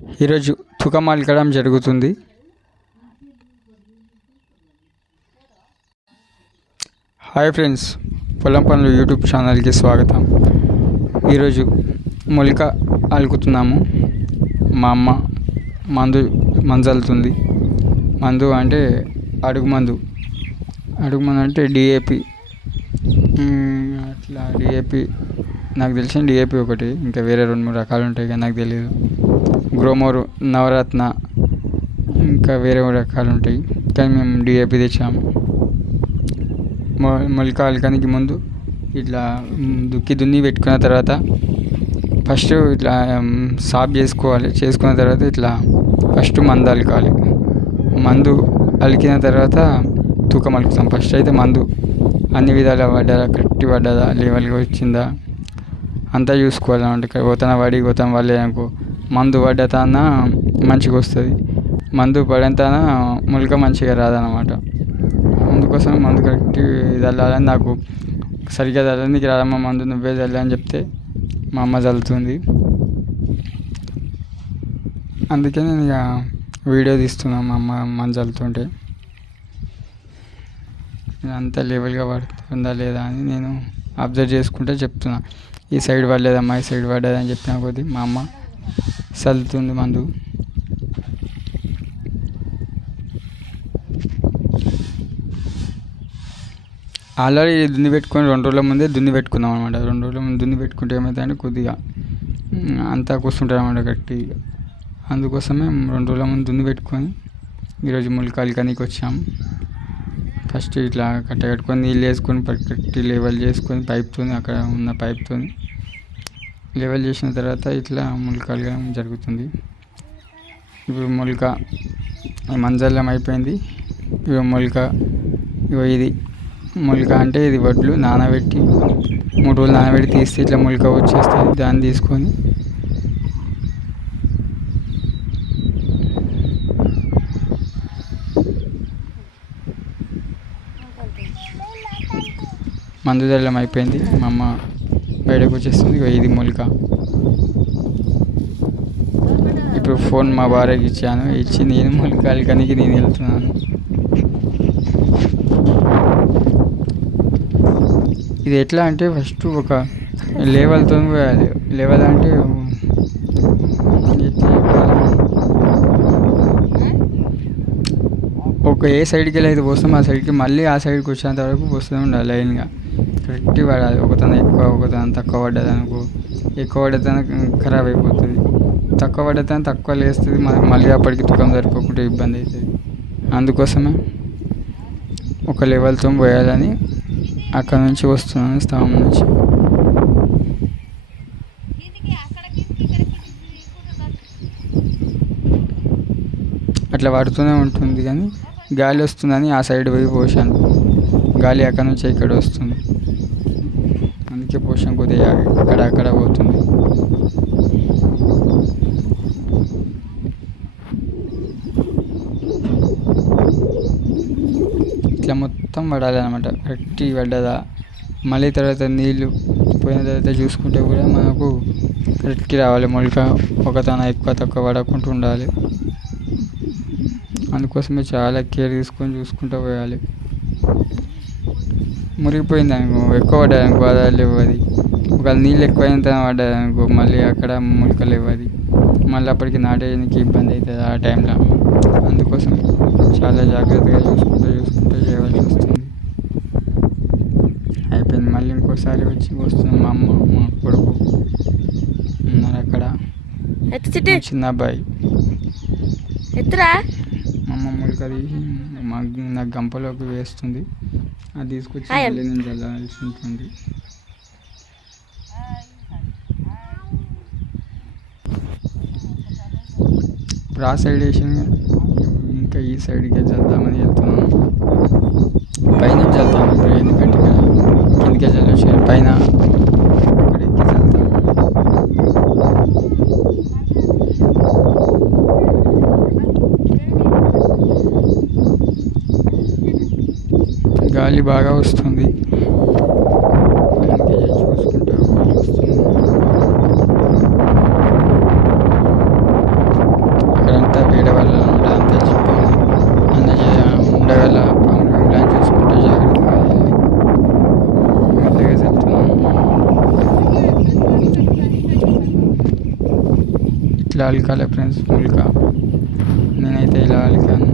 ఈరోజు తూకం అలకడం జరుగుతుంది. హాయ్ ఫ్రెండ్స్, పొలం పనులు యూట్యూబ్ ఛానల్కి స్వాగతం. ఈరోజు మొలక అలుకుతున్నాము. మా అమ్మ మందు మందు అంటే అడుగు మందు అంటే డిఏపి. అట్లా డిఏపి నాకు తెలిసిన డిఏపి ఒకటి, ఇంకా వేరే 2-3 రకాలు ఉంటాయి కానీ నాకు తెలియదు. గ్రోమోర్, నవరత్న, ఇంకా వేరే రకాలు ఉంటాయి కానీ మేము డిఏపి తెచ్చాము. మొలక అలకడానికి ముందు ఇట్లా దున్ని పెట్టుకున్న తర్వాత ఫస్ట్ ఇట్లా సాఫ్ చేసుకున్న తర్వాత ఇట్లా ఫస్ట్ మందు అలకాలి. మందు అలికిన తర్వాత తూకం అలుకుతాం. ఫస్ట్ అయితే మందు అన్ని విధాలా పడ్డదా, కరెక్ట్ పడ్డదా, లెవెల్గా వచ్చిందా అంతా చూసుకోవాలన్నమాట. గొతన వాళ్ళే అనుకో మందు పడ్డతాన మంచిగా వస్తుంది, మందు పడేంతన మొలక మంచిగా రాదనమాట. అందుకోసం మందు కరెక్ట్ చల్లాలని, నాకు సరిగ్గా చల్లడానికి రాదమ్మ మందు నువ్వే చల్లి అని చెప్తే మా అమ్మ చల్లుతుంది. అందుకే నేను ఇక వీడియో తీస్తున్నాను మా అమ్మ మందు చల్లుతుంటే. అంతా లెవెల్గా పడుతుందా లేదా అని నేను అబ్జర్వ్ చేసుకుంటే చెప్తున్నా. ఈ సైడ్ పడలేదమ్మా, ఈ సైడ్ పడ్డదని చెప్పిన కొద్దీ మా అమ్మ చల్లుతుంది మందు. ఆల్రెడీ దున్ని పెట్టుకొని 2 రోజుల ముందే దున్ని పెట్టుకున్నాం అనమాట. 2 రోజుల ముందు దున్ని పెట్టుకుంటే ఏమవుతుందంటే కొద్దిగా అంతా కూర్చుంటారు అన్నమాట గట్టిగా. అందుకోసమే 2 రోజుల ముందు దున్ని పెట్టుకొని ఈరోజు మొలక అలకడానికి వచ్చాము. ఫస్ట్ ఇట్లా కట్టుకొని నీళ్ళు వేసుకొని పట్టి లెవెల్ చేసుకొని పైప్తో, అక్కడ ఉన్న పైప్తో లెవెల్ చేసిన తర్వాత ఇట్లా మొలక అలకడం జరుగుతుంది. ఇప్పుడు మొలక మంజల్లం అయిపోయింది. ఇది మొలక అంటే ఇది వడ్లు నానబెట్టి 3 రోజులు నానబెట్టి తీస్తే ఇట్లా మొలక వచ్చేస్తుంది. దాన్ని తీసుకొని మందు చల్లడం అయిపోయింది. మా అమ్మ బయటకు వచ్చేస్తుంది. ఇది మొలక. ఇప్పుడు ఫోన్ మా భార్యకి ఇచ్చి నేను మొలక అలకడానికి నేను వెళ్తున్నాను. ఇది ఎట్లా అంటే ఫస్ట్ ఒక లెవెల్తో పోయాలి. లెవెల్ అంటే ఒక ఏ సైడ్కి వెళ్ళి అయితే పోస్తాం ఆ సైడ్కి మళ్ళీ ఆ సైడ్కి వచ్చేంత వరకు పోస్తూ ఉండాలి లైన్గా. కరెక్ట్ పడాలి. ఒకతన ఎక్కువ ఒకతన తక్కువ పడ్డది అనుకో, ఎక్కువ పడ్డతన ఖరాబ్ అయిపోతుంది, తక్కువ పడ్డతన తక్కువ లేస్తుంది. మనకు మళ్ళీ అప్పటికి తూకం సరిపోకుంటే ఇబ్బంది అవుతుంది. అందుకోసమే ఒక లెవెల్తో పోయాలని అక్కడ నుంచి వస్తున్నాను, స్థానం నుంచి. అట్లా పడుతూనే ఉంటుంది కానీ గాలి వస్తుందని ఆ సైడ్ పోయి పోసాను. గాలి అక్కడ నుంచి ఇక్కడ వస్తుంది, అందుకే పోసాను. కొద్దిగా అక్కడ పోతుంది. ఇట్లా మొత్తం పడాలి అనమాట. కరెక్ట్ పడ్డదా, మళ్ళీ తర్వాత నీళ్ళు పోయిన తర్వాత చూసుకుంటే కూడా మనకు కరెక్ట్గా రావాలి. మొలక ఒకతన ఎక్కువ తక్కువ పడకుండా ఉండాలి. అందుకోసమే చాలా కేర్ తీసుకొని చూసుకుంటూ పోయాలి. మురిగిపోయింది అనుకో, ఎక్కువ పడ్డది అనుకో అది ఇవ్వది. ఒకవేళ నీళ్ళు ఎక్కువైనంత పడ్డది అనుకో మళ్ళీ అక్కడ మొలకలు ఇవ్వది. మళ్ళీ అప్పటికి నాటేయడానికి ఇబ్బంది అవుతుంది ఆ టైంలో. అందుకోసం చాలా జాగ్రత్తగా చూసుకుంటూ చేయవలసి వస్తుంది. అయిపోయింది. మళ్ళీ ఇంకోసారి వచ్చి వస్తున్నాం. మా అమ్మ, మా కొడుకు ఉన్నారు అక్కడ, చిన్న అబ్బాయి. మా అమ్మ మొలక తీసి నాకు గంపలోకి వేస్తుంది. అది తీసుకొచ్చి మళ్ళీ నేను చల్లాల్సి ఉంటుంది. ఇప్పుడు ఆ సైడ్ వేసి ఇంకా ఈ సైడ్కి చల్దామని వెళ్తున్నాను. పైన చల్తాను ఇప్పుడు, ఎందుకంటే కిందకే చల్లొచ్చు పైన ఇక్కడికి చల్తాను. గాలి బాగా వస్తుంది, చూసుకుంటూ వస్తుంది. ఇట్లా అలకాలి ఫ్రెండ్స్ ముల్క. నేనైతే ఇలా అలికాను.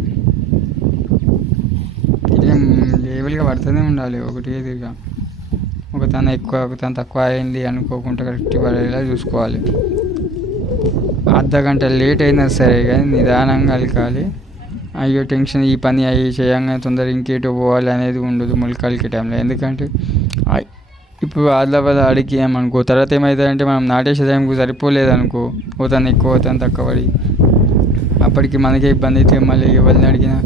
ఇట్లా లేవల్గా పడుతూనే ఉండాలి ఒకటి ఎదురుగా. ఒక తన ఎక్కువ ఒక తన తక్కువ అయింది అనుకోకుండా కరెక్ట్ పడేలా చూసుకోవాలి. అర్ధ గంట లేట్ అయినా సరే కానీ నిదానంగా అలకాలి. అయ్యో టెన్షన్ ఈ పని అయ్యి చేయంగానే తొందరగా ఇంకేటో పోవాలి అనేది ఉండదు మొలక అలికే టైంలో. ఎందుకంటే ఇప్పుడు ఆదిలాబాద్ అడిగి ఏమనుకో తర్వాత ఏమవుతుందంటే మనం నాటేసే టైంకు సరిపోలేదు అనుకో, పోతాను ఎక్కువ పోతాను తక్కువ పడి అప్పటికి మనకే ఇబ్బంది అయితే మళ్ళీ ఎవరిని అడిగినా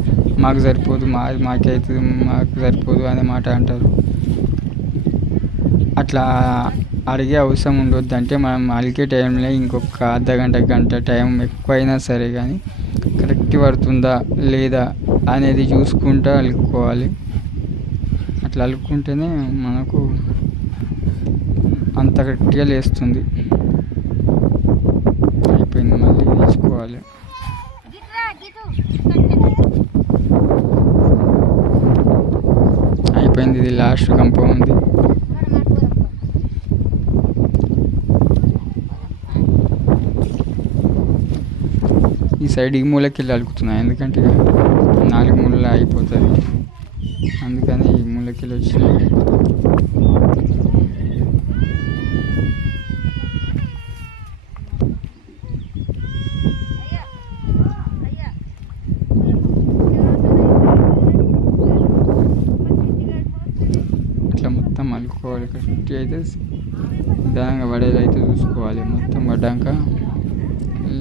మాకు సరిపోదు మాకే అవుతుంది మాకు సరిపోదు అనే మాట అంటారు. అట్లా అడిగే అవసరం ఉండొద్దు. అంటే మనం అలికే టైంలో ఇంకొక అర్ధ గంట టైం ఎక్కువ అయినా సరే కానీ కరెక్ట్ పడుతుందా లేదా అనేది చూసుకుంటూ అలుక్కోవాలి. అట్లా అలుక్కుంటేనే మనకు అంత గట్టిగా లేస్తుంది. అయిపోయింది, మళ్ళీ తీసుకోవాలి. అయిపోయింది, ఇది లాస్ట్ కంప ఉంది. ఈ సైడ్ ఈ మూలకి వెళ్ళి అలుకుతున్నాయి ఎందుకంటే 4 మూలలు అయిపోతుంది, అందుకని ఈ మూలకి వెళ్ళి వచ్చినాయి. అట్లా మొత్తం అలుకోవాలి. కరెక్ట్ అయితే నిదానంగా పడేది అయితే చూసుకోవాలి. మొత్తం పడ్డాక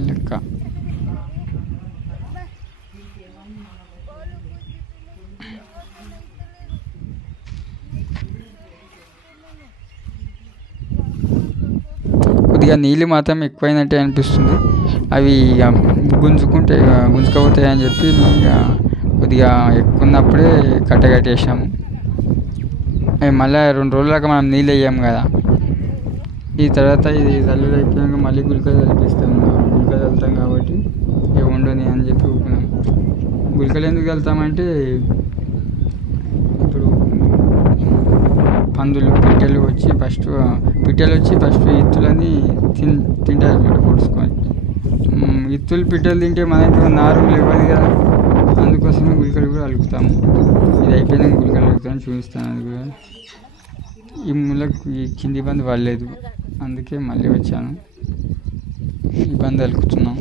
లెక్క. కొద్దిగా నీళ్ళు మాత్రం ఎక్కువైనట్టే అనిపిస్తుంది. అవి గుంజుకపోతాయి అని చెప్పి కొద్దిగా ఎక్కువ ఉన్నప్పుడే కట్టేసాము. అవి మళ్ళీ 2 రోజుల దాకా మనం నీళ్ళు వేయము కదా. ఈ తర్వాత ఇది చల్లుడు అయిపోయాక మళ్ళీ గుళికలు చల్లిపిస్తాము. గుళికలు చల్లుతాం కాబట్టి ఇక ఉండని అని చెప్పి ఊపుకున్నాం. గుళికలు ఎందుకు చల్లుతామంటే ఇప్పుడు పందులు పిట్టలు వచ్చి ఫస్ట్ ఇత్తులని తింటాయి అన్నమాట పొడుచుకొని. ఇత్తులు పిట్టలు తింటే మనకి నారులు ఇవ్వదు కదా, అందుకోసమే గుళికలు కూడా అలుకుతాము. ఇది అయిపోయినాక గుళికలు అలుకుతాను చూపిస్తాను. అది కూడా ఈ మూలకు ఈ కింది బంద్ పడలేదు, అందుకే మళ్ళీ వచ్చాను. ఈ బంద్ అలుకుతున్నాం.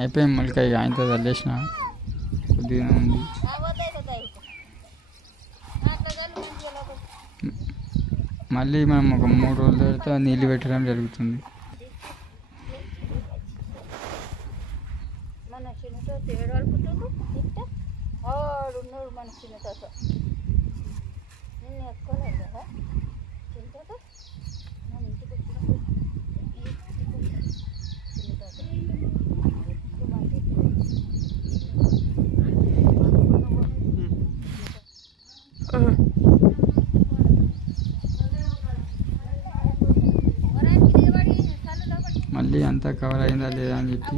అయిపోయింది మొలక. ఇక ఆయనతో చల్లేసిన కొద్దిగా ఉంది. మళ్ళీ మనం ఒక 3 రోజుల తర్వాత నీళ్ళు పెట్టడం జరుగుతుంది. మళ్ళీ అంతా కవర్ అయిందా లేదా అని చెప్పి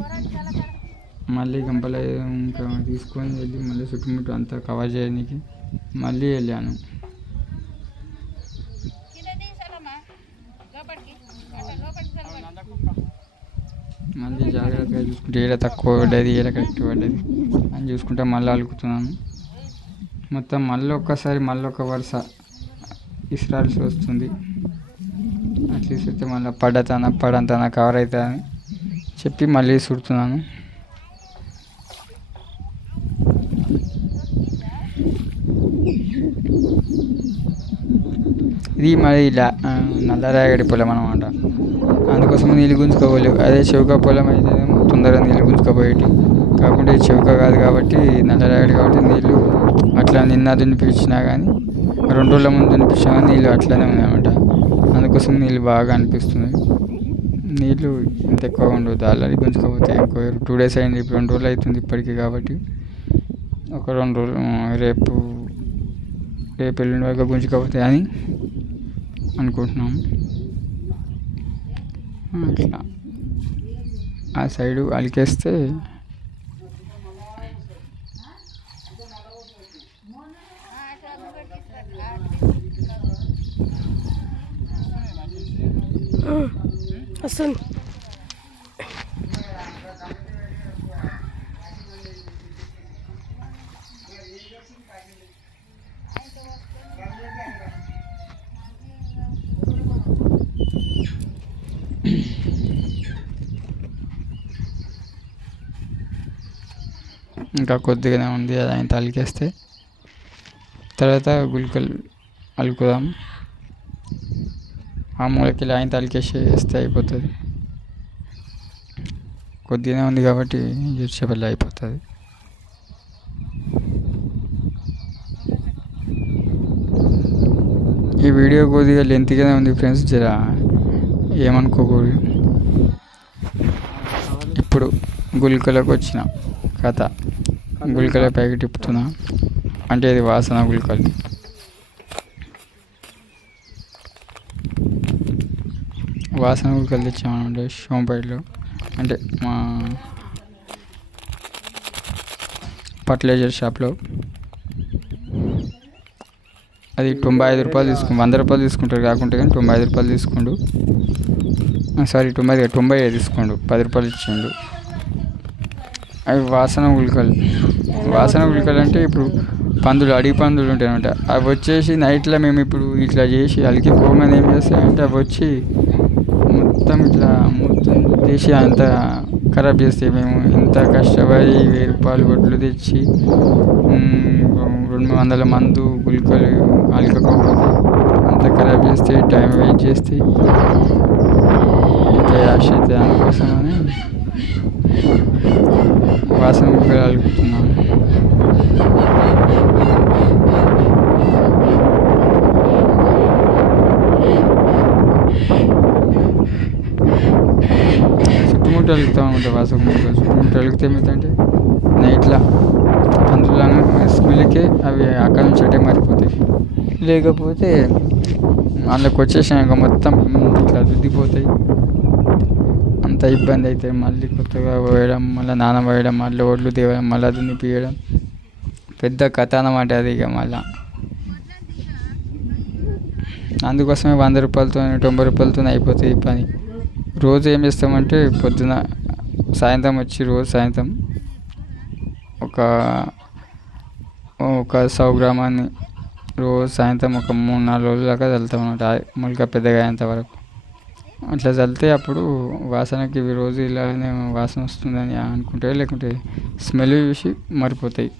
మళ్ళీ గంపలో ఇంకా తీసుకొని వెళ్ళి మళ్ళీ చుట్టుముట్టు అంతా కవర్ చేయడానికి మళ్ళీ వెళ్ళాను. మళ్ళీ జాగ్రత్తగా చూసుకుంటే ఏడ తక్కువ పడ్డది ఏడ కరెక్ట్ పడ్డది అని చూసుకుంటే మళ్ళీ అలుకుతున్నాను. మొత్తం మళ్ళీ ఒక వరుస ఇస్రాల్సి వస్తుంది. అట్లీస్ట్ అయితే మళ్ళీ పడంతన కవర్ అవుతుందని చెప్పి మళ్ళీ చుడుతున్నాను. ఇది మరి నల్లరేగడి పొలం అన్నమాట, అందుకోసం నీళ్ళు గుంజుకోపోలేవు. అదే చెవుక పొలం అయితే తొందరగా నీళ్ళు గుంజుకోపోయేటి, కాకుండా ఇది చెవుక కాదు కాబట్టి నల్లరేగడి కాబట్టి నీళ్ళు అట్లా నిన్న దున్నిపించినా కానీ 2 రోజుల ముందు దున్నిపించినా కానీ నీళ్ళు అట్లనే ఉన్నాయన్నమాట. అందుకోసం నీళ్ళు బాగా అనిపిస్తుంది. నీళ్ళు ఇంత ఎక్కువ ఉండదు, ఆల్రెడీ గుంజుకపోతే ఇంకో 2 days అయింది, ఇప్పుడు 2 రోజులు అవుతుంది ఇప్పటికీ. కాబట్టి ఒక 2 రోజులు రేపు ఎల్లుండి వరకు గుంజుకపోతాయి అని అనుకుంటున్నాము. అట్లా ఆ సైడు అలికేస్తే వస్తుంది. ఇంకా కొద్దిగానే ఉంది, అది ఆయన తలికేస్తే తర్వాత గుళికలు అలుకుదాం. ఆ మూలకి ఆయన తలికేసి వేస్తే అయిపోతుంది. కొద్దిగానే ఉంది కాబట్టి జ్యూస్ అయిపోతుంది. ఈ వీడియో కొద్దిగా లెంత్గానే ఉంది ఫ్రెండ్స్, జర ఏమనుకోకూడదు. ఇప్పుడు గుళికలకు వచ్చిన కథ. గుళికల ప్యాకెట్ తిప్పుతున్నా, అంటే ఇది వాసన గుళికలు. వాసన గుళికలు తెచ్చామంటే షోంపేటలో, అంటే మా ఫర్టిలైజర్ షాప్లో. అది 95 రూపాయలు తీసుకుంటు, 100 రూపాయలు తీసుకుంటారు కాకుంటే, కానీ 95 రూపాయలు తీసుకుండు. సారీ 90 తీసుకోండు, 10 రూపాయలు ఇచ్చిండు. అవి వాసన గుళికలు. వాసన గుళికలు అంటే ఇప్పుడు పందులు, అడిగి పందులు ఉంటాయి అనమాట. అవి వచ్చేసి నైట్లో మేము ఇప్పుడు ఇట్లా చేసి అలికి పోగానే ఏం చేస్తాయంటే అవి వచ్చి మొత్తం తీసి అంత ఖరాబ్ చేస్తాయి. మేము ఇంత కష్టపడి 1000 రూపాయలు వడ్లు తెచ్చి 200 మందు గుళికలు అలకపోతే అంత ఖరాబ్ చేస్తే, టైం వెయిట్ చేస్తే ఇంకా యాష్ అవుతుంది. అందుకోసమని వాసన గుళికలు అలుకుతున్నాను. చుట్టుముట్టు అలుగుతాం అనమాట. వాసన గుళికలు చుట్టుముట్టు అలిగితే ఏమిటంటే నైట్లో అందులో స్మెల్కే అవి అక్కడ నుంచి అటే మారిపోతాయి. లేకపోతే అందులోకి వచ్చేసాక మొత్తం ఇట్లా రుద్దిపోతాయి. అంత ఇబ్బంది అవుతుంది. మళ్ళీ కొత్తగా పోయడం, మళ్ళీ నాన్న పోయడం, మళ్ళీ ఒడ్లు తేవడం, మళ్ళీ దున్ని పీయడం, పెద్ద కథ అన్నమాట అది. ఇక మళ్ళీ అందుకోసమే 100 రూపాయలతో 90 రూపాయలతో అయిపోతుంది ఈ పని. రోజు ఏం చేస్తామంటే పొద్దున సాయంత్రం వచ్చి, రోజు సాయంత్రం ఒక 100 గ్రామాన్ని రోజు సాయంత్రం ఒక 3-4 రోజుల దాకా చల్లుతాం అన్నమాట. మొలక పెద్దగా అయ్యేంత వరకు అట్లా చల్లితే అప్పుడు వాసనకి ఇవి రోజు ఇలానే వాసన వస్తుందని అనుకుంటే, లేకుంటే స్మెల్ చూసి మరిపోతాయి.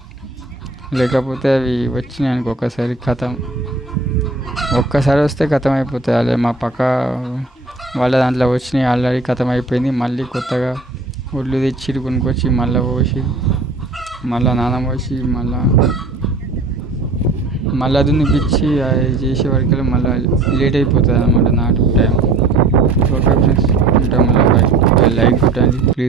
లేకపోతే అవి వచ్చినాయి అనుకో ఒక్కసారి కథం, ఒక్కసారి వస్తే కథం అయిపోతాయి. అలా మా పక్క వాళ్ళ దాంట్లో వచ్చినాయి ఆల్రెడీ, కథం అయిపోయింది. మళ్ళీ కొత్తగా ఒడ్లు తెచ్చి కొనుక్కొచ్చి మళ్ళీ పోసి, మళ్ళీ నాన్న పోసి, మళ్ళీ దున్నిపించి అది చేసే వరకు మళ్ళీ లేట్ అయిపోతుంది అన్నమాట నాటు టైం. ఓకే ఫ్రెండ్స్, ఉంటాం. మళ్ళీ లైక్ కొట్టండి ప్లీజ్.